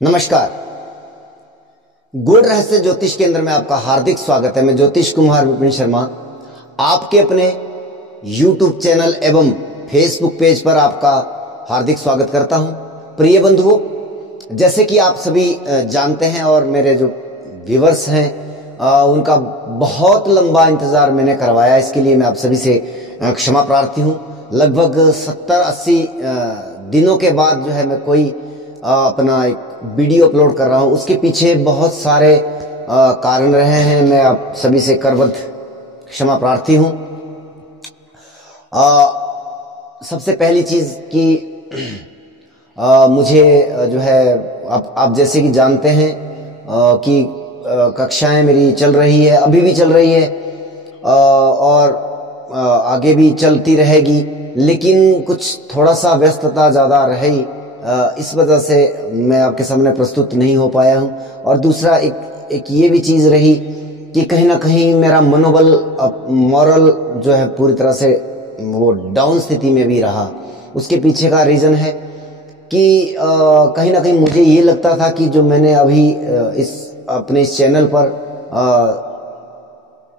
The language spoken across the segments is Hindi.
नमस्कार। गूढ़ रहस्य ज्योतिष केंद्र में आपका हार्दिक स्वागत है। मैं ज्योतिष कुमार विपिन शर्मा आपके अपने YouTube चैनल एवं Facebook पेज पर आपका हार्दिक स्वागत करता हूं। प्रिय बंधुओं, जैसे कि आप सभी जानते हैं और मेरे जो व्यूवर्स हैं उनका बहुत लंबा इंतजार मैंने करवाया, इसके लिए मैं आप सभी से क्षमा प्रार्थी हूं। लगभग 70-80 दिनों के बाद जो है मैं कोई अपना एक वीडियो अपलोड कर रहा हूं। उसके पीछे बहुत सारे कारण रहे हैं, मैं आप सभी से करबद्ध क्षमा प्रार्थी हूं। सबसे पहली चीज कि मुझे जो है आप जैसे कि जानते हैं कि कक्षाएं मेरी चल रही है, अभी भी चल रही है और आगे भी चलती रहेगी, लेकिन कुछ थोड़ा सा व्यस्तता ज़्यादा रही, इस वजह से मैं आपके सामने प्रस्तुत नहीं हो पाया हूं। और दूसरा एक ये भी चीज़ रही कि कहीं ना कहीं मेरा मनोबल मॉरल जो है पूरी तरह से वो डाउन स्थिति में भी रहा। उसके पीछे का रीज़न है कि कहीं ना कहीं मुझे ये लगता था कि जो मैंने अभी अपने इस चैनल पर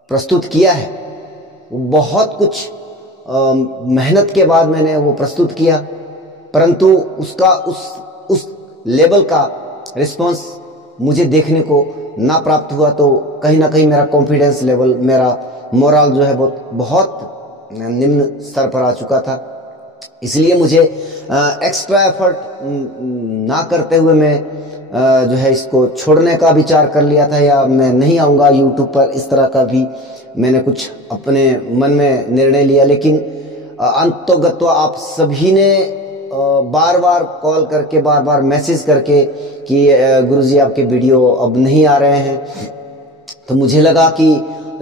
प्रस्तुत किया है वो बहुत कुछ मेहनत के बाद मैंने वो प्रस्तुत किया, परंतु उसका उस लेवल का रिस्पांस मुझे देखने को ना प्राप्त हुआ। तो कहीं ना कहीं मेरा कॉन्फिडेंस लेवल, मेरा मोरल जो है बहुत निम्न स्तर पर आ चुका था। इसलिए मुझे एक्स्ट्रा एफर्ट ना करते हुए मैं जो है इसको छोड़ने का विचार कर लिया था, या मैं नहीं आऊँगा यूट्यूब पर, इस तरह का भी मैंने कुछ अपने मन में निर्णय लिया। लेकिन अंततोगत्वा आप सभी ने बार बार कॉल करके, बार बार मैसेज करके कि गुरुजी आपके वीडियो अब नहीं आ रहे हैं, तो मुझे लगा कि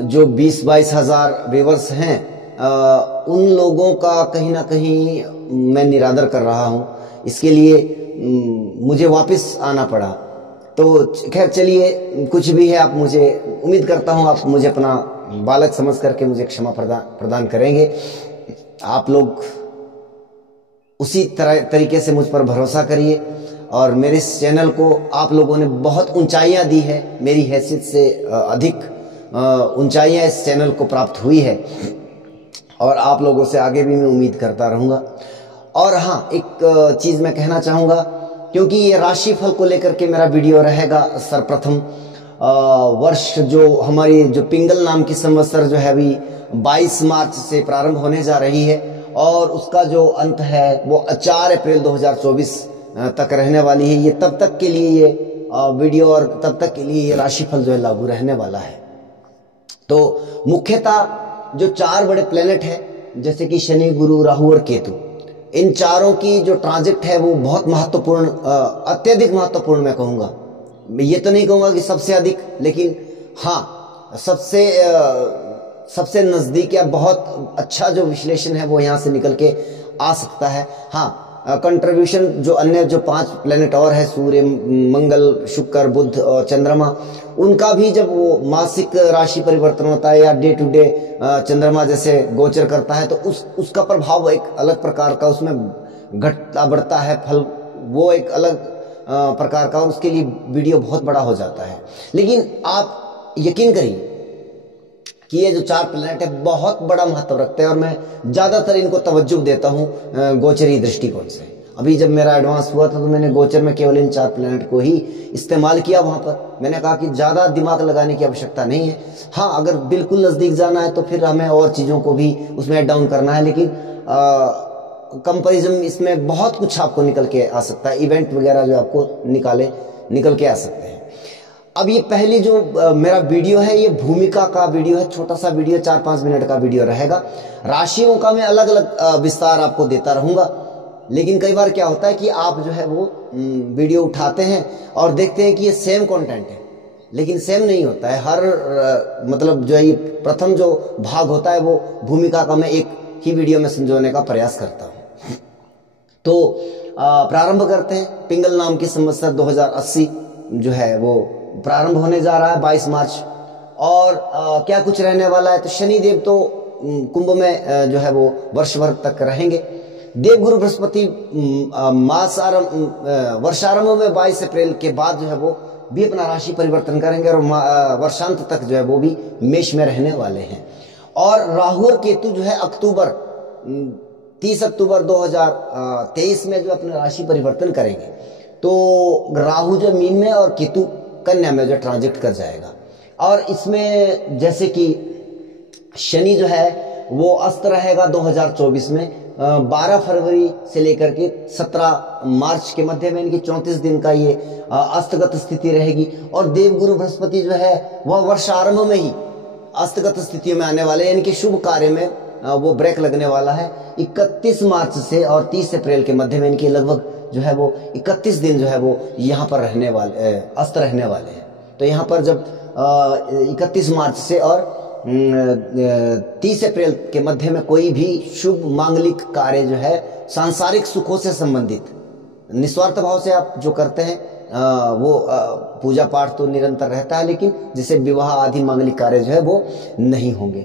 जो 20-22 हज़ार व्यूवर्स हैं उन लोगों का कहीं ना कहीं मैं निरादर कर रहा हूं। इसके लिए मुझे वापस आना पड़ा। तो खैर चलिए, कुछ भी है, आप मुझे, उम्मीद करता हूं आप मुझे अपना बालक समझ करके मुझे क्षमा प्रदान करेंगे। आप लोग उसी तरीके से मुझ पर भरोसा करिए और मेरे इस चैनल को आप लोगों ने बहुत ऊंचाइयां दी है, मेरी हैसियत से अधिक ऊंचाइयां इस चैनल को प्राप्त हुई है और आप लोगों से आगे भी मैं उम्मीद करता रहूँगा। और हाँ, एक चीज़ मैं कहना चाहूँगा, क्योंकि ये राशिफल को लेकर के मेरा वीडियो रहेगा सर्वप्रथम। वर्ष जो हमारी जो पिंगल नाम की संवत्सर जो है अभी 22 मार्च से प्रारंभ होने जा रही है और उसका जो अंत है वो 4 अप्रैल 2024 तक रहने वाली है। ये तब तक के लिए ये वीडियो और तब तक के लिए ये राशिफल जो है लागू रहने वाला है। तो मुख्यतः जो 4 बड़े प्लेनेट है जैसे कि शनि, गुरु, राहु और केतु, इन चारों की जो ट्रांजिट है वो बहुत महत्वपूर्ण, अत्यधिक महत्वपूर्ण मैं कहूँगा। ये तो नहीं कहूँगा कि सबसे अधिक, लेकिन हाँ सबसे नज़दीक या बहुत अच्छा जो विश्लेषण है वो यहाँ से निकल के आ सकता है। हाँ, कंट्रीब्यूशन जो अन्य जो 5 प्लेनेट और है, सूर्य, मंगल, शुक्र, बुध और चंद्रमा, उनका भी जब वो मासिक राशि परिवर्तन होता है या डे टू डे चंद्रमा जैसे गोचर करता है तो उसका प्रभाव एक अलग प्रकार का, उसमें घटता बढ़ता है फल, वो एक अलग प्रकार का, और उसके लिए वीडियो बहुत बड़ा हो जाता है। लेकिन आप यकीन करिए कि ये जो 4 प्लैनेट है बहुत बड़ा महत्व रखते हैं और मैं ज़्यादातर इनको तवज्जो देता हूँ गोचरी दृष्टिकोण से। अभी जब मेरा एडवांस हुआ था तो मैंने गोचर में केवल इन 4 प्लैनेट को ही इस्तेमाल किया। वहाँ पर मैंने कहा कि ज़्यादा दिमाग लगाने की आवश्यकता नहीं है। हाँ, अगर बिल्कुल नज़दीक जाना है तो फिर हमें और चीज़ों को भी उसमें ऐड डाउन करना है, लेकिन कंपैरिजन इसमें बहुत कुछ आपको निकल के आ सकता है, इवेंट वगैरह जो आपको निकल के आ सकते हैं। अब ये पहली जो मेरा वीडियो है ये भूमिका का वीडियो है, छोटा सा वीडियो, 4-5 मिनट का वीडियो रहेगा। राशियों का मैं अलग अलग विस्तार आपको देता रहूंगा, लेकिन कई बार क्या होता है कि आप जो है वो वीडियो उठाते हैं और देखते हैं कि ये सेम कंटेंट है, लेकिन सेम नहीं होता है। हर मतलब जो है ये प्रथम जो भाग होता है वो भूमिका का मैं एक ही वीडियो में संजोने का प्रयास करता हूँ। तो प्रारंभ करते हैं। पिंगल नाम की संवत्सर 2080 जो है वो प्रारंभ होने जा रहा है 22 मार्च। और क्या कुछ रहने वाला है, तो शनिदेव तो कुंभ में जो है वो वर्ष भर तक रहेंगे। देवगुरु बृहस्पति वर्षारंभ में 22 अप्रैल के बाद जो है वो भी अपना राशि परिवर्तन करेंगे और वर्षांत तक जो है वो भी मेष में रहने वाले हैं। और राहु और केतु जो है 30 अक्टूबर 2023 में जो अपना राशि परिवर्तन करेंगे। तो राहु जो मीन में और केतु कन्या में जो ट्रांजिट कर जाएगा। और इसमें जैसे कि शनि जो है वो अस्त रहेगा 2024 में 12 फरवरी से लेकर के 17 मार्च के मध्य में, इनकी 34 दिन का ये अस्तगत स्थिति रहेगी। और देवगुरु बृहस्पति जो है वह वर्षारंभ में ही अस्तगत स्थितियों में आने वाले, इनके शुभ कार्य में वो ब्रेक लगने वाला है 31 मार्च से, और 30 अप्रैल के मध्य में इनके लगभग जो है वो 31 दिन जो है वो यहाँ पर रहने वाले, अस्त रहने वाले हैं। तो यहाँ पर जब 31 मार्च से और 30 अप्रैल के मध्य में कोई भी शुभ मांगलिक कार्य जो है सांसारिक सुखों से संबंधित निस्वार्थ भाव से आप जो करते हैं वो पूजा पाठ तो निरंतर रहता है, लेकिन जैसे विवाह आदि मांगलिक कार्य जो है वो नहीं होंगे।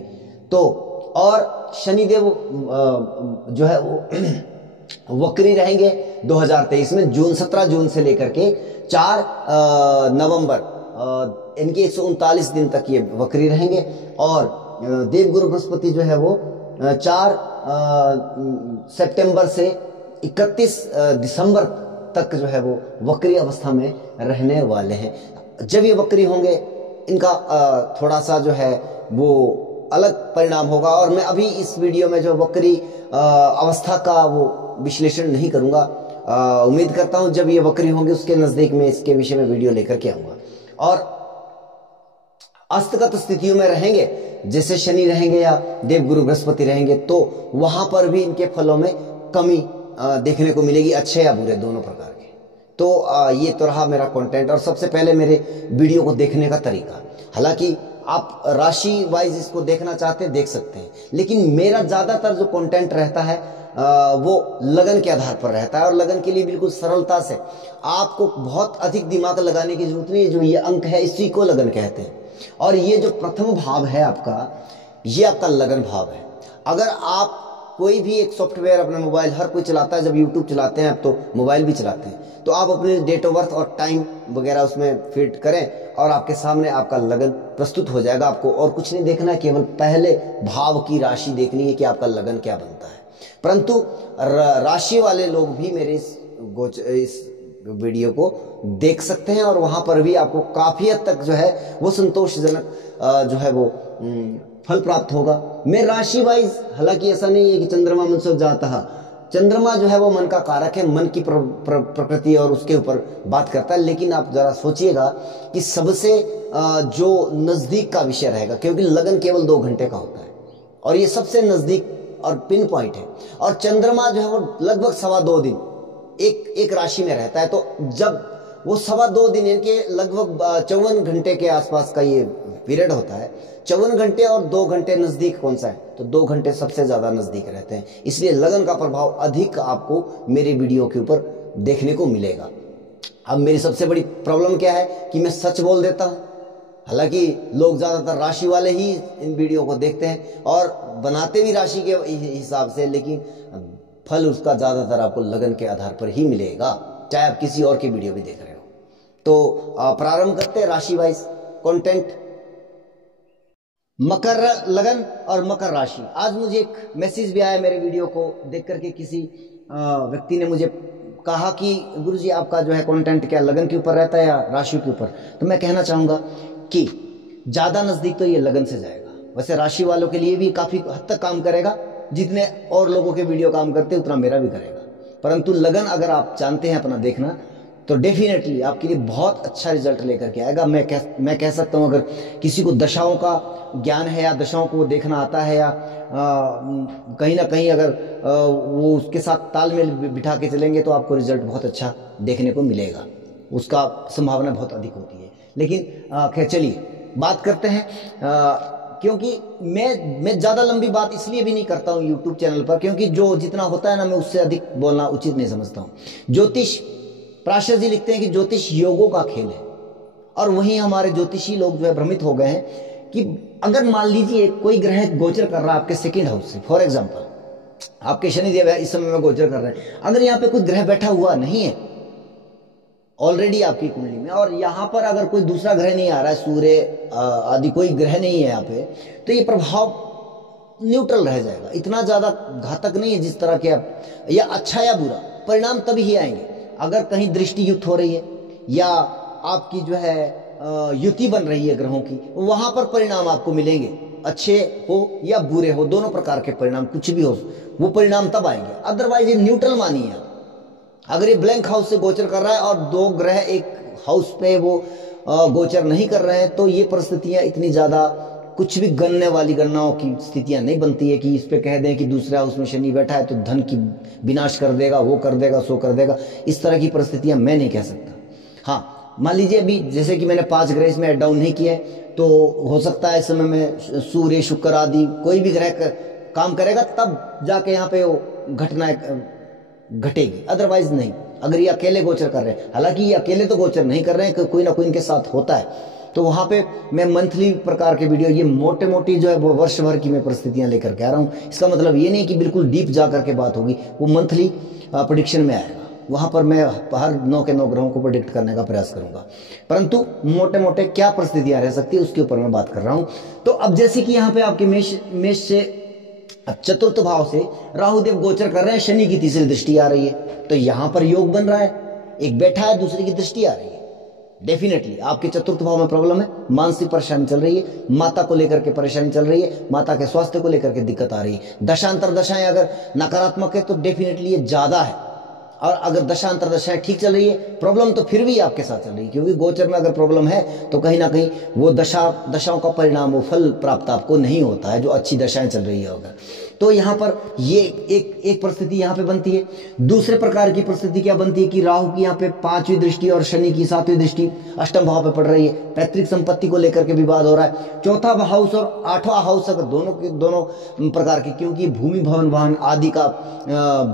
तो और शनिदेव जो है वो वक्री रहेंगे 2023 में 17 जून से लेकर के 4 नवंबर, इनके 139 दिन तक ये वक्री रहेंगे। और देवगुरु बृहस्पति जो है वो 4 सितंबर से 31 दिसंबर तक जो है वो वक्री अवस्था में रहने वाले हैं। जब ये वक्री होंगे इनका थोड़ा सा जो है वो अलग परिणाम होगा। और मैं अभी इस वीडियो में जो वक्री अवस्था का वो विश्लेषण नहीं करूंगा, उम्मीद करता हूं जब ये वक्री होंगे उसके नजदीक में इसके विषय में वीडियो लेकर के आऊंगा। और अस्तगत स्थितियों में रहेंगे जैसे शनि रहेंगे या देवगुरु बृहस्पति रहेंगे, तो वहां पर भी इनके फलों में कमी देखने को मिलेगी, अच्छे या बुरे दोनों प्रकार के। तो ये तो रहा मेरा कंटेंट और सबसे पहले मेरे वीडियो को देखने का तरीका। हालांकि आप राशि वाइज इसको देखना चाहते हैं देख सकते हैं, लेकिन मेरा ज्यादातर जो कंटेंट रहता है वो लगन के आधार पर रहता है। और लगन के लिए बिल्कुल सरलता से, आपको बहुत अधिक दिमाग लगाने की जरूरत नहीं है। जो ये अंक है इसी को लगन कहते हैं। और ये जो प्रथम भाव है आपका, ये आपका लगन भाव है। अगर आप कोई भी एक सॉफ्टवेयर अपना मोबाइल, हर कोई चलाता है, जब यूट्यूब चलाते हैं आप तो मोबाइल भी चलाते हैं, तो आप अपने डेट ऑफ बर्थ और टाइम वगैरह उसमें फिट करें और आपके सामने आपका लगन प्रस्तुत हो जाएगा। आपको और कुछ नहीं देखना है, केवल पहले भाव की राशि देखनी है कि आपका लगन क्या बनता है। परंतु राशि वाले लोग भी मेरे इस वीडियो को देख सकते हैं और वहां पर भी आपको काफी हद तक जो है वो संतोषजनक जो है वो फल प्राप्त होगा। मैं राशि वाइज, हालांकि ऐसा नहीं है कि चंद्रमा मनसो जाता है, चंद्रमा जो है वो मन का कारक है, मन की प्रकृति और उसके ऊपर बात करता है। लेकिन आप जरा सोचिएगा कि सबसे जो नजदीक का विषय रहेगा, क्योंकि लगन केवल 2 घंटे का होता है और ये सबसे नजदीक और पिन पॉइंट है। और चंद्रमा जो है वो लगभग 2.25 दिन एक राशि में रहता है। तो जब वो 2.25 दिन, इनके लगभग 54 घंटे के आसपास का ये पीरियड होता है। 54 घंटे और 2 घंटे नजदीक कौन सा है? तो 2 घंटे सबसे ज्यादा नजदीक रहते हैं। इसलिए लगन का प्रभाव अधिक आपको मेरे वीडियो के ऊपर देखने को मिलेगा। अब मेरी सबसे बड़ी प्रॉब्लम क्या है कि मैं सच बोल देता हूं। हालांकि लोग ज्यादातर राशि वाले ही इन वीडियो को देखते हैं और बनाते भी राशि के हिसाब से, लेकिन फल उसका ज्यादातर आपको लगन के आधार पर ही मिलेगा, चाहे आप किसी और की वीडियो भी देख रहे हो। तो प्रारंभ करते हैं राशि वाइज कंटेंट। मकर लगन और मकर राशि। आज मुझे एक मैसेज भी आया मेरे वीडियो को देख करके, किसी व्यक्ति ने मुझे कहा कि गुरुजी आपका जो है कंटेंट क्या लगन के ऊपर रहता है या राशि के ऊपर? तो मैं कहना चाहूंगा कि ज्यादा नजदीक तो ये लगन से जाएगा। वैसे राशि वालों के लिए भी काफी हद तक काम करेगा, जितने और लोगों के वीडियो काम करते हैं उतना मेरा भी करेगा। परंतु लगन अगर आप जानते हैं अपना देखना, तो डेफिनेटली आपके लिए बहुत अच्छा रिजल्ट लेकर के आएगा। मैं कह सकता हूं, अगर किसी को दशाओं का ज्ञान है या दशाओं को देखना आता है या कहीं ना कहीं अगर वो उसके साथ तालमेल बिठा के चलेंगे तो आपको रिजल्ट बहुत अच्छा देखने को मिलेगा। उसका संभावना बहुत अधिक होती है। लेकिन चलिए बात करते हैं, क्योंकि मैं ज्यादा लंबी बात इसलिए भी नहीं करता हूं यूट्यूब चैनल पर, क्योंकि जो जितना होता है ना, मैं उससे अधिक बोलना उचित नहीं समझता हूं। ज्योतिष प्राशर जी लिखते हैं कि ज्योतिष योगों का खेल है, और वहीं हमारे ज्योतिषी लोग जो है भ्रमित हो गए हैं कि अगर मान लीजिए कोई ग्रह गोचर कर रहा है आपके सेकंड हाउस से, फॉर एग्जांपल आपके शनिदेव इस समय में गोचर कर रहे हैं, अगर यहाँ पे कोई ग्रह बैठा हुआ नहीं है ऑलरेडी आपकी कुंडली में, और यहाँ पर अगर कोई दूसरा ग्रह नहीं आ रहा है, सूर्य आदि कोई ग्रह नहीं है यहाँ पे, तो ये प्रभाव न्यूट्रल रह जाएगा, इतना ज्यादा घातक नहीं है जिस तरह के आप, या अच्छा या बुरा परिणाम तभी ही आएंगे अगर कहीं दृष्टि युक्त हो रही है या आपकी जो है युति बन रही है ग्रहों की, वहां पर परिणाम आपको मिलेंगे, अच्छे हो या बुरे हो, दोनों प्रकार के परिणाम, कुछ भी हो वो परिणाम तब आएंगे। अदरवाइज ये न्यूट्रल मानिए आप। अगर ये ब्लैंक हाउस से गोचर कर रहा है और दो ग्रह एक हाउस पे वो गोचर नहीं कर रहे हैं, तो ये परिस्थितियां इतनी ज्यादा कुछ भी गणने वाली गणनाओं की स्थितियां नहीं बनती है कि इस पे कह दें कि दूसरे हाउस में शनि बैठा है तो धन की विनाश कर देगा, वो कर देगा, सो कर देगा, इस तरह की परिस्थितियां मैं नहीं कह सकता। हाँ, मान लीजिए अभी जैसे कि मैंने 5 ग्रह इसमें ऐड डाउन नहीं किए, तो हो सकता है इस समय में सूर्य शुक्र आदि कोई भी ग्रह काम करेगा तब जाके यहाँ पे वो घटना घटेगी, अदरवाइज नहीं। अगर ये अकेले गोचर कर रहे हैं, हालांकि ये अकेले तो गोचर नहीं कर रहे हैं, कोई ना कोई इनके साथ होता है, तो वहां पे मैं मंथली प्रकार के वीडियो, ये मोटे मोटी जो है वो वर्ष भर की मैं परिस्थितियां लेकर के आ रहा हूं। इसका मतलब ये नहीं कि बिल्कुल डीप जा करके बात होगी, वो मंथली प्रेडिक्शन में आएगा, वहां पर मैं हर 9 के 9 ग्रहों को प्रेडिक्ट करने का प्रयास करूंगा, परंतु मोटे मोटे क्या परिस्थितियां रह सकती है उसके ऊपर मैं बात कर रहा हूं। तो अब जैसे कि यहाँ पे आपके मेष से चतुर्थ भाव से राहुदेव गोचर कर रहे हैं, शनि की तीसरी दृष्टि आ रही है, तो यहां पर योग बन रहा है, एक बैठा है दूसरे की दृष्टि आ रही है। डेफिनेटली आपके चतुर्थ भाव में प्रॉब्लम है, मानसिक परेशानी चल रही है, माता को लेकर के परेशानी चल रही है, माता के स्वास्थ्य को लेकर के दिक्कत आ रही है। दशांतर दशाएं अगर नकारात्मक है तो डेफिनेटली ये ज्यादा है, और अगर दशांतर दशाएं ठीक चल रही है, प्रॉब्लम तो फिर भी आपके साथ चल रही है, क्योंकि गोचर में अगर प्रॉब्लम है तो कहीं ना कहीं वो दशाओं का परिणाम, वो फल प्राप्त आपको नहीं होता है जो अच्छी दशाएं चल रही है अगर। तो यहाँ पर ये एक परिस्थिति यहाँ पे बनती है। दूसरे प्रकार की परिस्थिति क्या बनती है कि राहु की यहाँ पे 5वीं दृष्टि और शनि की 7वीं दृष्टि अष्टम भाव पे पड़ रही है, पैतृक संपत्ति को लेकर के विवाद हो रहा है। चौथा हाउस और 8वां हाउस अगर दोनों प्रकार की, क्योंकि भूमि भवन वाहन आदि का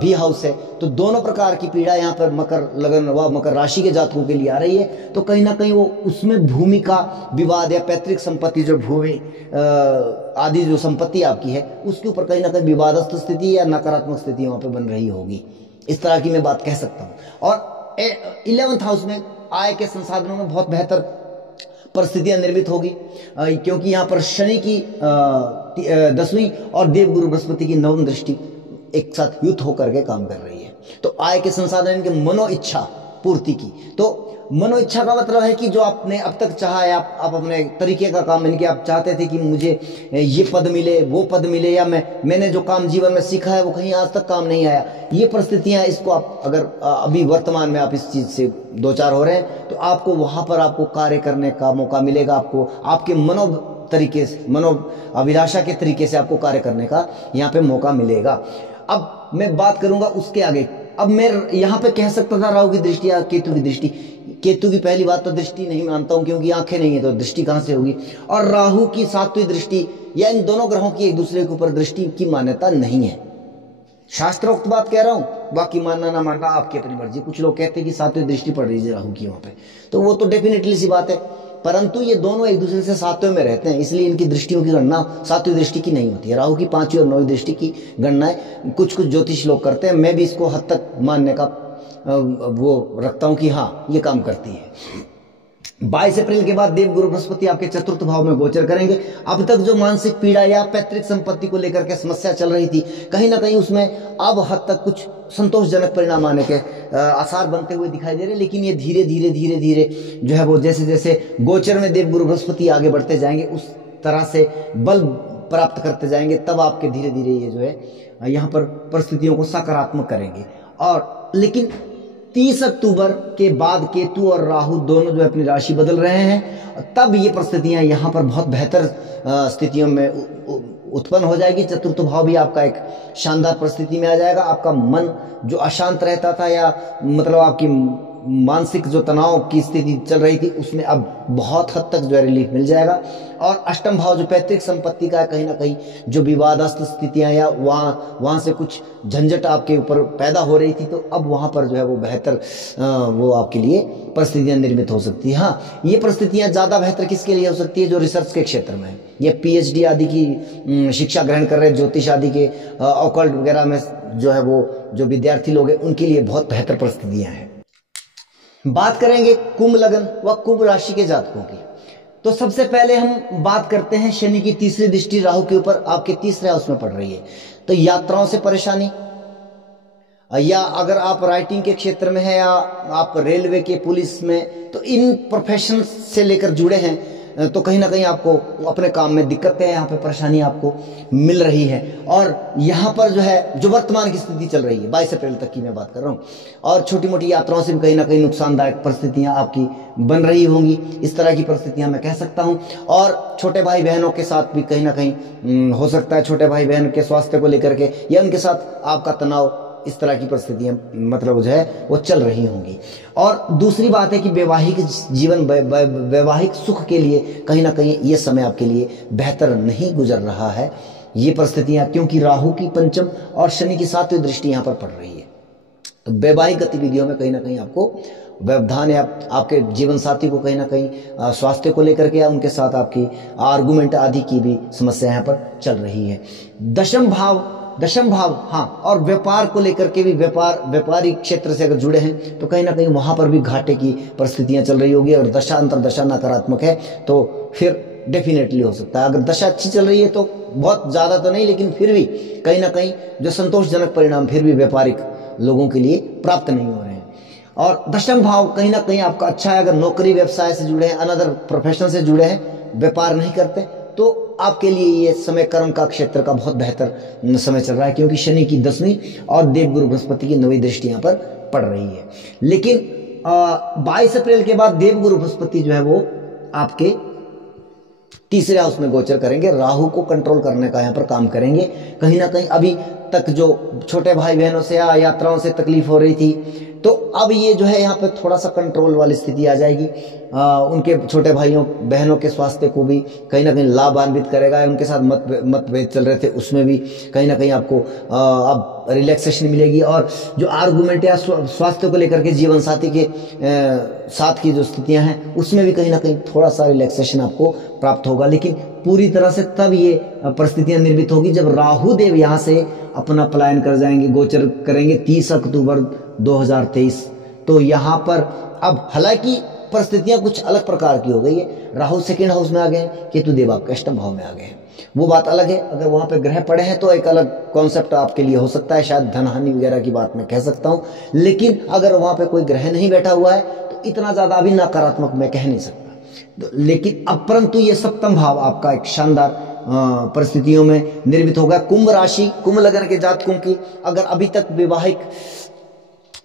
भी हाउस है, तो दोनों प्रकार की पीड़ा यहाँ पर मकर लगन व मकर राशि के जातकों के लिए आ रही है। तो कहीं ना कहीं वो उसमें भूमि का विवाद या पैतृक संपत्ति, जो भूमि आदि जो संपत्ति आपकी है उसके ऊपर कहीं ना कहीं विवादस्थ स्थिति या नकारात्मक स्थिति वहां पे बन रही होगी, इस तरह की मैं बात कह सकता हूं। और 11th हाउस में आय के संसाधनों में बहुत बेहतर परिस्थितियां निर्मित होगी, क्योंकि यहाँ पर शनि की 10वीं और देवगुरु बृहस्पति की 9वीं दृष्टि एक साथ युक्त होकर के काम कर रही है। तो आय के संसाधन के मनो इच्छा पूर्ति की, तो मनो इच्छा का मतलब है कि जो आपने अब तक चाहा है, आप अपने तरीके का काम, यानी कि आप चाहते थे कि मुझे ये पद मिले, वो पद मिले, या मैंने जो काम जीवन में सीखा है वो कहीं आज तक काम नहीं आया, ये परिस्थितियां, इसको आप अगर अभी वर्तमान में आप इस चीज से 2-4 हो रहे हैं, तो आपको वहां पर आपको कार्य करने का मौका मिलेगा, आपको आपके मनो तरीके से, मनो अभिलाषा के तरीके से आपको कार्य करने का यहाँ पे मौका मिलेगा। अब मैं बात करूंगा उसके आगे। अब मैं यहाँ पे कह सकता था राहु की दृष्टि या केतु की दृष्टि। केतु की पहली बात तो दृष्टि नहीं मानता हूं, क्योंकि आंखें नहीं है तो दृष्टि कहां से होगी, और राहु की 7वीं दृष्टि या इन दोनों ग्रहों की एक दूसरे के ऊपर दृष्टि की मान्यता नहीं है। शास्त्रोक्त बात कह रहा हूं, बाकी मानना ना मानना आपकी अपनी मर्जी। कुछ लोग कहते हैं कि 7वीं दृष्टि पड़ रही है राहु की वहां पे, तो वो तो डेफिनेटली सी बात है, परंतु ये दोनों एक दूसरे से 7वें में रहते हैं, इसलिए इनकी दृष्टियों की गणना 7वीं दृष्टि की नहीं होती है। राहु की 5वीं और 9वीं दृष्टि की गणनाएं कुछ ज्योतिष लोग करते हैं, मैं भी इसको हद तक मानने का वो रखता हूं कि हाँ ये काम करती है। 22 अप्रैल के बाद देवगुरु बृहस्पति आपके चतुर्थ भाव में गोचर करेंगे। अब तक जो मानसिक पीड़ा या पैतृक संपत्ति को लेकर के समस्या चल रही थी, कहीं ना कहीं उसमें अब हद तक कुछ संतोषजनक परिणाम आने के आसार बनते हुए दिखाई दे रहे, लेकिन ये धीरे धीरे जो है वो जैसे जैसे गोचर में देवगुरु बृहस्पति आगे बढ़ते जाएंगे, उस तरह से बल प्राप्त करते जाएंगे, तब आपके धीरे धीरे ये जो है यहाँ पर परिस्थितियों को सकारात्मक करेंगे। और लेकिन 30 अक्टूबर के बाद केतु और राहु दोनों जो अपनी राशि बदल रहे हैं, तब ये परिस्थितियां यहाँ पर बहुत बेहतर स्थितियों में उत्पन्न हो जाएगी। चतुर्थ भाव भी आपका एक शानदार परिस्थिति में आ जाएगा। आपका मन जो अशांत रहता था, या मतलब आपकी मानसिक जो तनाव की स्थिति चल रही थी उसमें अब बहुत हद तक जो है रिलीफ मिल जाएगा। और अष्टम भाव जो पैतृक संपत्ति का है, कहीं ना कहीं जो विवादास्पद स्थितियां या वहां से कुछ झंझट आपके ऊपर पैदा हो रही थी, तो अब वहां पर जो है वो बेहतर वो आपके लिए परिस्थितियां निर्मित हो सकती है। हाँ, ये परिस्थितियां ज्यादा बेहतर किसके लिए हो सकती है? जो रिसर्च के क्षेत्र में है, ये पीएचडी आदि की शिक्षा ग्रहण कर रहे हैं, ज्योतिष आदि के ऑकल्ट वगैरह में जो है वो जो विद्यार्थी लोग हैं उनके लिए बहुत बेहतर परिस्थितियां हैं। बात करेंगे कुंभ लग्न व कुंभ राशि के जातकों की। तो सबसे पहले हम बात करते हैं शनि की तीसरी दृष्टि राहु के ऊपर आपके तीसरे हाउस में पड़ रही है। तो यात्राओं से परेशानी, या अगर आप राइटिंग के क्षेत्र में हैं या आप रेलवे के पुलिस में, तो इन प्रोफेशन से लेकर जुड़े हैं तो कहीं ना कहीं आपको अपने काम में दिक्कतें, यहाँ पे परेशानी आपको मिल रही है। और यहाँ पर जो है जो वर्तमान की स्थिति चल रही है 22 अप्रैल तक की मैं बात कर रहा हूँ, और छोटी मोटी यात्राओं से भी कहीं ना कहीं नुकसानदायक परिस्थितियाँ आपकी बन रही होंगी, इस तरह की परिस्थितियाँ मैं कह सकता हूँ। और छोटे भाई बहनों के साथ भी कहीं ना कहीं हो सकता है, छोटे भाई बहन के स्वास्थ्य को लेकर के या उनके साथ आपका तनाव, इस तरह की परिस्थितियां मतलब जो है वो चल रही होंगी। और दूसरी बात है कि वैवाहिक जीवन, वैवाहिक सुख के लिए कहीं ना कहीं ये समय आपके लिए बेहतर नहीं गुजर रहा है, ये परिस्थितियां, क्योंकि राहु की पंचम और शनि की सातवीं दृष्टि यहाँ पर पड़ रही है। तो वैवाहिक गतिविधियों में कहीं ना कहीं आपको व्यवधान या आपके जीवन साथी को कहीं ना कहीं स्वास्थ्य को लेकर के या उनके साथ आपकी आर्गुमेंट आदि की भी समस्या यहाँ पर चल रही है। दशम भाव, हाँ, और व्यापार को लेकर के भी, व्यापारिक क्षेत्र से अगर जुड़े हैं तो कहीं ना कहीं वहां पर भी घाटे की परिस्थितियां चल रही होगी। और दशा अंतरदशा नकारात्मक है तो फिर डेफिनेटली हो सकता है। अगर दशा अच्छी चल रही है तो बहुत ज्यादा तो नहीं, लेकिन फिर भी कहीं ना कहीं जो संतोषजनक परिणाम फिर भी व्यापारिक लोगों के लिए प्राप्त नहीं हो रहे हैं। और दशम भाव कहीं ना कहीं आपका अच्छा है, अगर नौकरी व्यवसाय से जुड़े हैं, अनदर प्रोफेशन से जुड़े हैं, व्यापार नहीं करते, तो आपके लिए ये समय कर्म का क्षेत्र का बहुत बेहतर समय चल रहा है, क्योंकि शनि की 10वीं और देवगुरु बृहस्पति की 9वीं दृष्टि यहाँ पर पड़ रही है। लेकिन 22 अप्रैल के बाद देवगुरु बृहस्पति जो है वो आपके तीसरे हाउस में गोचर करेंगे, राहु को कंट्रोल करने का यहाँ पर काम करेंगे। कहीं ना कहीं अभी तक जो छोटे भाई बहनों से या यात्राओं से तकलीफ हो रही थी, तो अब ये जो है यहाँ पे थोड़ा सा कंट्रोल वाली स्थिति आ जाएगी। उनके छोटे भाइयों बहनों के स्वास्थ्य को भी कहीं ना कहीं लाभान्वित करेगा। उनके साथ मतभेद चल रहे थे उसमें भी कहीं ना कहीं आपको अब रिलैक्सेशन मिलेगी। और जो आर्गुमेंट या स्वास्थ्य को लेकर के जीवन साथी के साथ की जो स्थितियां हैं उसमें भी कहीं ना कहीं थोड़ा सा रिलैक्सेशन आपको प्राप्त होगा। लेकिन पूरी तरह से तब ये परिस्थितियां निर्मित होगी जब राहु देव यहाँ से अपना पलायन कर जाएंगे, गोचर करेंगे 30 अक्टूबर 2023। तो यहाँ पर अब हालांकि परिस्थितियां कुछ अलग प्रकार की हो गई है। राहु सेकंड हाउस में आ गए हैं, केतु देव आपके अष्टम भाव में आ गए हैं, वो बात अलग है। अगर वहां पे ग्रह पड़े हैं तो एक अलग कॉन्सेप्ट आपके लिए हो सकता है, शायद धन हानि वगैरह की बात मैं कह सकता हूं। लेकिन अगर वहां पे कोई ग्रह नहीं बैठा हुआ है तो इतना ज्यादा अभी नकारात्मक मैं कह नहीं सकता। लेकिन अब परंतु ये सप्तम भाव आपका एक शानदार परिस्थितियों में निर्मित होगा। कुंभ राशि, कुंभ लग्न के जातकों की अगर अभी तक वैवाहिक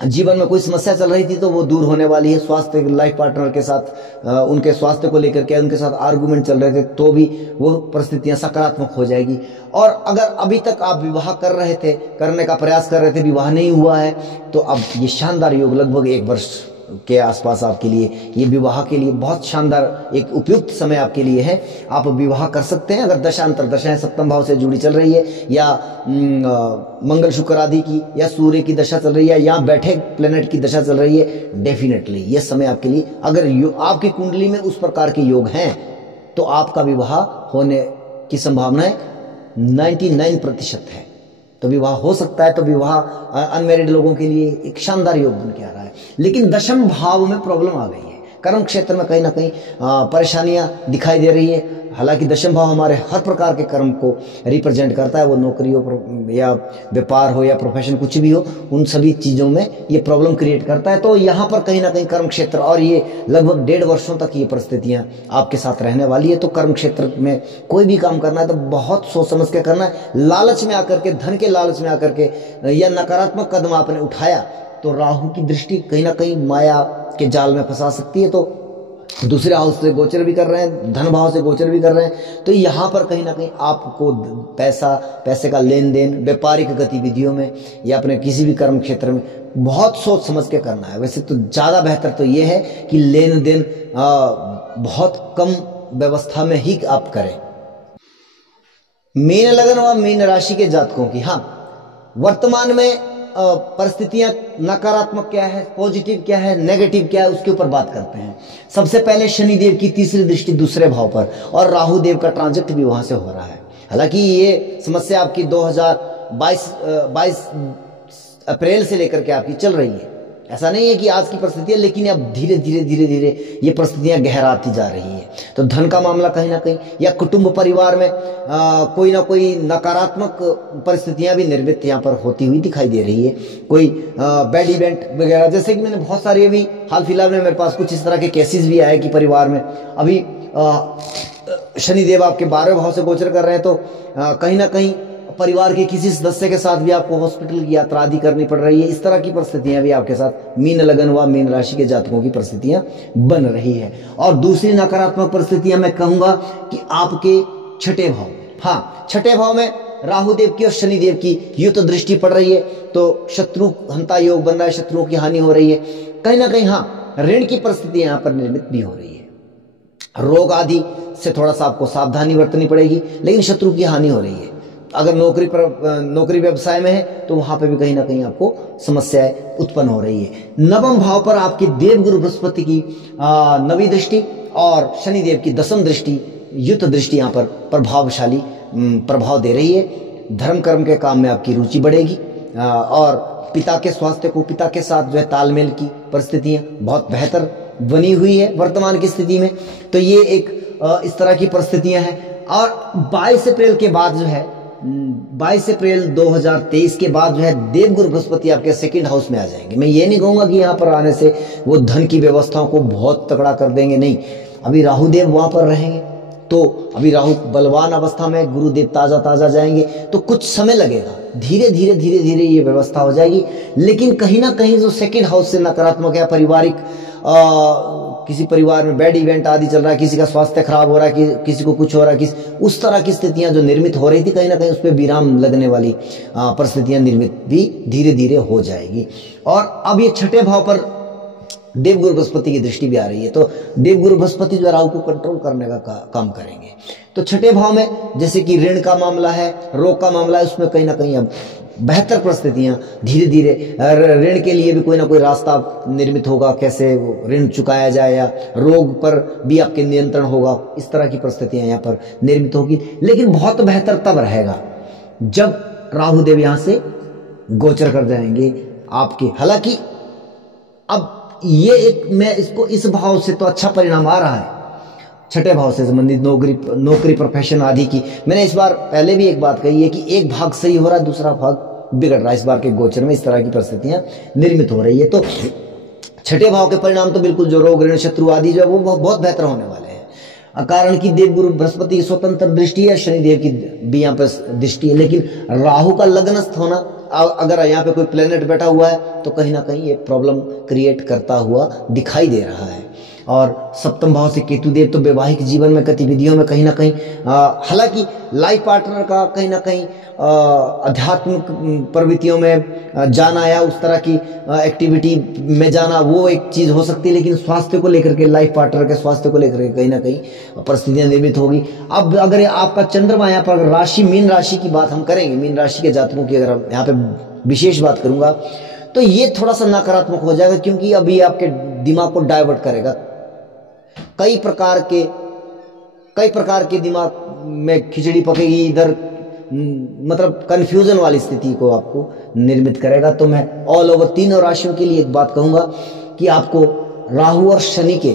जीवन में कोई समस्या चल रही थी तो वो दूर होने वाली है। स्वास्थ्य, लाइफ पार्टनर के साथ उनके स्वास्थ्य को लेकर के उनके साथ आर्गुमेंट चल रहे थे तो भी वो परिस्थितियां सकारात्मक हो जाएगी। और अगर अभी तक आप विवाह कर रहे थे, करने का प्रयास कर रहे थे, विवाह नहीं हुआ है, तो अब ये शानदार योग लगभग 1 वर्ष के आसपास आपके लिए ये विवाह के लिए बहुत शानदार एक उपयुक्त समय आपके लिए है। आप विवाह कर सकते हैं अगर दशा अंतरदशाएं सप्तम भाव से जुड़ी चल रही है, या मंगल शुक्र आदि की या सूर्य की दशा चल रही है, या बैठे प्लेनेट की दशा चल रही है। डेफिनेटली ये समय आपके लिए, अगर आपकी कुंडली में उस प्रकार के योग हैं तो आपका विवाह होने की संभावनाएं 99% है। तो विवाह हो सकता है। तो विवाह अनमैरिड लोगों के लिए एक शानदार योग बन के आ रहा है। लेकिन दशम भाव में प्रॉब्लम आ गई है, कर्म क्षेत्र में कहीं ना कहीं परेशानियां दिखाई दे रही है। हालांकि दशम भाव हमारे हर प्रकार के कर्म को रिप्रेजेंट करता है, वो नौकरी हो या व्यापार हो या प्रोफेशन कुछ भी हो, उन सभी चीज़ों में ये प्रॉब्लम क्रिएट करता है। तो यहाँ पर कहीं ना कहीं कर्म क्षेत्र, और ये लगभग 1.5 वर्षों तक ये परिस्थितियाँ आपके साथ रहने वाली है। तो कर्म क्षेत्र में कोई भी काम करना है तो बहुत सोच समझ के करना है। लालच में आकर के, धन के लालच में आकर के या नकारात्मक कदम आपने उठाया तो राहु की दृष्टि कहीं ना कहीं माया के जाल में फंसा सकती है। तो दूसरे हाउस से गोचर भी कर रहे हैं, धन भाव से गोचर भी कर रहे हैं। तो यहाँ पर कहीं ना कहीं आपको पैसे का लेन देन व्यापारिक गतिविधियों में या अपने किसी भी कर्म क्षेत्र में बहुत सोच समझ के करना है। वैसे तो ज़्यादा बेहतर तो ये है कि लेन देन बहुत कम व्यवस्था में ही आप करें। मीन लगन व मीन राशि के जातकों की, हाँ, वर्तमान में परिस्थितियां नकारात्मक क्या है, पॉजिटिव क्या है, नेगेटिव क्या है, उसके ऊपर बात करते हैं। सबसे पहले शनिदेव की तीसरी दृष्टि दूसरे भाव पर और राहु देव का ट्रांजिट भी वहां से हो रहा है। हालांकि ये समस्या आपकी 2022 अप्रैल से लेकर के आपकी चल रही है। ऐसा नहीं है कि आज की परिस्थितियां, लेकिन अब धीरे धीरे ये परिस्थितियां गहराती जा रही है। तो धन का मामला कहीं ना कहीं या कुटुंब परिवार में कोई ना कोई नकारात्मक परिस्थितियां भी निर्मित यहाँ पर होती हुई दिखाई दे रही है। कोई बैड इवेंट वगैरह, जैसे कि मैंने बहुत सारे अभी हाल फिलहाल में मेरे पास कुछ इस तरह के केसेस भी आए कि परिवार में अभी शनिदेव आपके 12वें भाव से गोचर कर रहे हैं। तो कहीं ना कहीं परिवार के किसी सदस्य के साथ भी आपको हॉस्पिटल की यात्रा आदि करनी पड़ रही है। इस तरह की परिस्थितियां भी आपके साथ मीन लगन व मीन राशि के जातकों की परिस्थितियां बन रही है। और दूसरी नकारात्मक परिस्थितियां मैं कहूंगा कि आपके छठे भाव, हाँ, छठे भाव में राहु देव की और शनि देव की युत दृष्टि पड़ रही है। तो शत्रु हंता योग बन रहा है, शत्रुओं की हानि हो रही है। कहीं ना कहीं हाँ, ऋण की परिस्थितियां यहाँ पर निर्मित भी हो रही है। रोग आदि से थोड़ा सा आपको सावधानी बरतनी पड़ेगी, लेकिन शत्रु की हानि हो रही है। अगर नौकरी व्यवसाय में है तो वहां पे भी कहीं ना कहीं आपको समस्याएं उत्पन्न हो रही है। नवम भाव पर आपकी देवगुरु बृहस्पति की नवी दृष्टि और शनिदेव की दसम दृष्टि, युत दृष्टि यहाँ पर प्रभावशाली प्रभाव दे रही है। धर्म कर्म के काम में आपकी रुचि बढ़ेगी और पिता के स्वास्थ्य को, पिता के साथ जो है तालमेल की परिस्थितियां बहुत बेहतर बनी हुई है वर्तमान की स्थिति में। तो ये एक इस तरह की परिस्थितियां हैं। और 22 अप्रैल के बाद जो है, 22 अप्रैल 2023 के बाद जो है देवगुरु बृहस्पति आपके सेकंड हाउस में आ जाएंगे। मैं ये नहीं कहूंगा कि यहाँ पर आने से वो धन की व्यवस्थाओं को बहुत तगड़ा कर देंगे, नहीं। अभी राहु देव वहां पर रहेंगे, तो अभी राहु बलवान अवस्था में, गुरुदेव ताजा जाएंगे, तो कुछ समय लगेगा। धीरे धीरे ये व्यवस्था हो जाएगी। लेकिन कहीं ना कहीं जो सेकंड हाउस से नकारात्मक है, पारिवारिक किसी परिवार में बैड इवेंट आदि चल रहा है, किसी का स्वास्थ्य खराब हो रहा है, किसी को कुछ हो रहा है, उस तरह की स्थितियां जो निर्मित हो रही थी, कहीं ना कहीं उस पर विराम लगने वाली परिस्थितियां निर्मित भी धीरे धीरे हो जाएगी। और अब ये छठे भाव पर देवगुरु बृहस्पति की दृष्टि भी आ रही है। तो देवगुरु बृहस्पति जो राहु को कंट्रोल करने का काम करेंगे। तो छठे भाव में जैसे कि ऋण का मामला है, रोग का मामला है, उसमें कहीं ना कहीं अब बेहतर परिस्थितियां धीरे धीरे, ऋण के लिए भी कोई ना कोई रास्ता निर्मित होगा, कैसे वो ऋण चुकाया जाए, या रोग पर भी आपके नियंत्रण होगा। इस तरह की परिस्थितियां यहाँ पर निर्मित होगी। लेकिन बहुत बेहतर तब रहेगा जब राहु देव यहाँ से गोचर कर जाएंगे आपके। हालांकि अब ये एक, मैं इसको इस भाव से तो अच्छा परिणाम आ रहा है, छठे भाव से संबंधित नौकरी प्रोफेशन आदि की। मैंने इस बार पहले भी एक बात कही है कि एक भाग सही हो रहा है, दूसरा भाग बिगड़ रहा है। इस बार के गोचर में इस तरह की परिस्थितियां निर्मित हो रही है। तो छठे भाव के परिणाम तो बिल्कुल जो रोग ऋण शत्रु आदि जो है वो बहुत बेहतर होने वाले हैं। कारण कि देवगुरु बृहस्पति की स्वतंत्र दृष्टि है, शनिदेव की भी यहाँ पर दृष्टि है। लेकिन राहु का लग्नस्थ होना, अगर यहाँ पे कोई प्लेनेट बैठा हुआ है तो कहीं ना कहीं ये प्रॉब्लम क्रिएट करता हुआ दिखाई दे रहा है। और सप्तम भाव से केतु देव तो वैवाहिक जीवन में गतिविधियों में कहीं ना कहीं, हालांकि लाइफ पार्टनर का कहीं ना कहीं आध्यात्मिक प्रवृत्तियों में जाना या उस तरह की एक्टिविटी में जाना, वो एक चीज हो सकती है। लेकिन स्वास्थ्य को लेकर के, लाइफ पार्टनर के स्वास्थ्य को लेकर के कहीं ना कहीं परिस्थितियां निर्मित होगी। अब अगर आपका चंद्रमा यहाँ पर, राशि मीन राशि की बात हम करेंगे, मीन राशि के जातकों की अगर यहाँ पे विशेष बात करूंगा, तो ये थोड़ा सा नकारात्मक हो जाएगा, क्योंकि अभी आपके दिमाग को डाइवर्ट करेगा। कई प्रकार के दिमाग में खिचड़ी पकेगी, इधर मतलब कंफ्यूजन वाली स्थिति को आपको निर्मित करेगा। तो मैं ऑल ओवर तीनों राशियों के लिए एक बात कहूंगा कि आपको राहु और शनि के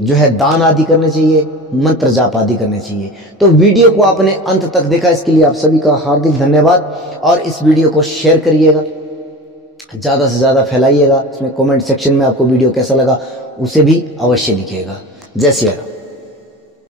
जो है दान आदि करने चाहिए, मंत्र जाप आदि करने चाहिए। तो वीडियो को आपने अंत तक देखा, इसके लिए आप सभी का हार्दिक धन्यवाद। और इस वीडियो को शेयर करिएगा, ज़्यादा से ज़्यादा फैलाइएगा। इसमें कमेंट सेक्शन में आपको वीडियो कैसा लगा उसे भी अवश्य लिखिएगा। जय श्री राम।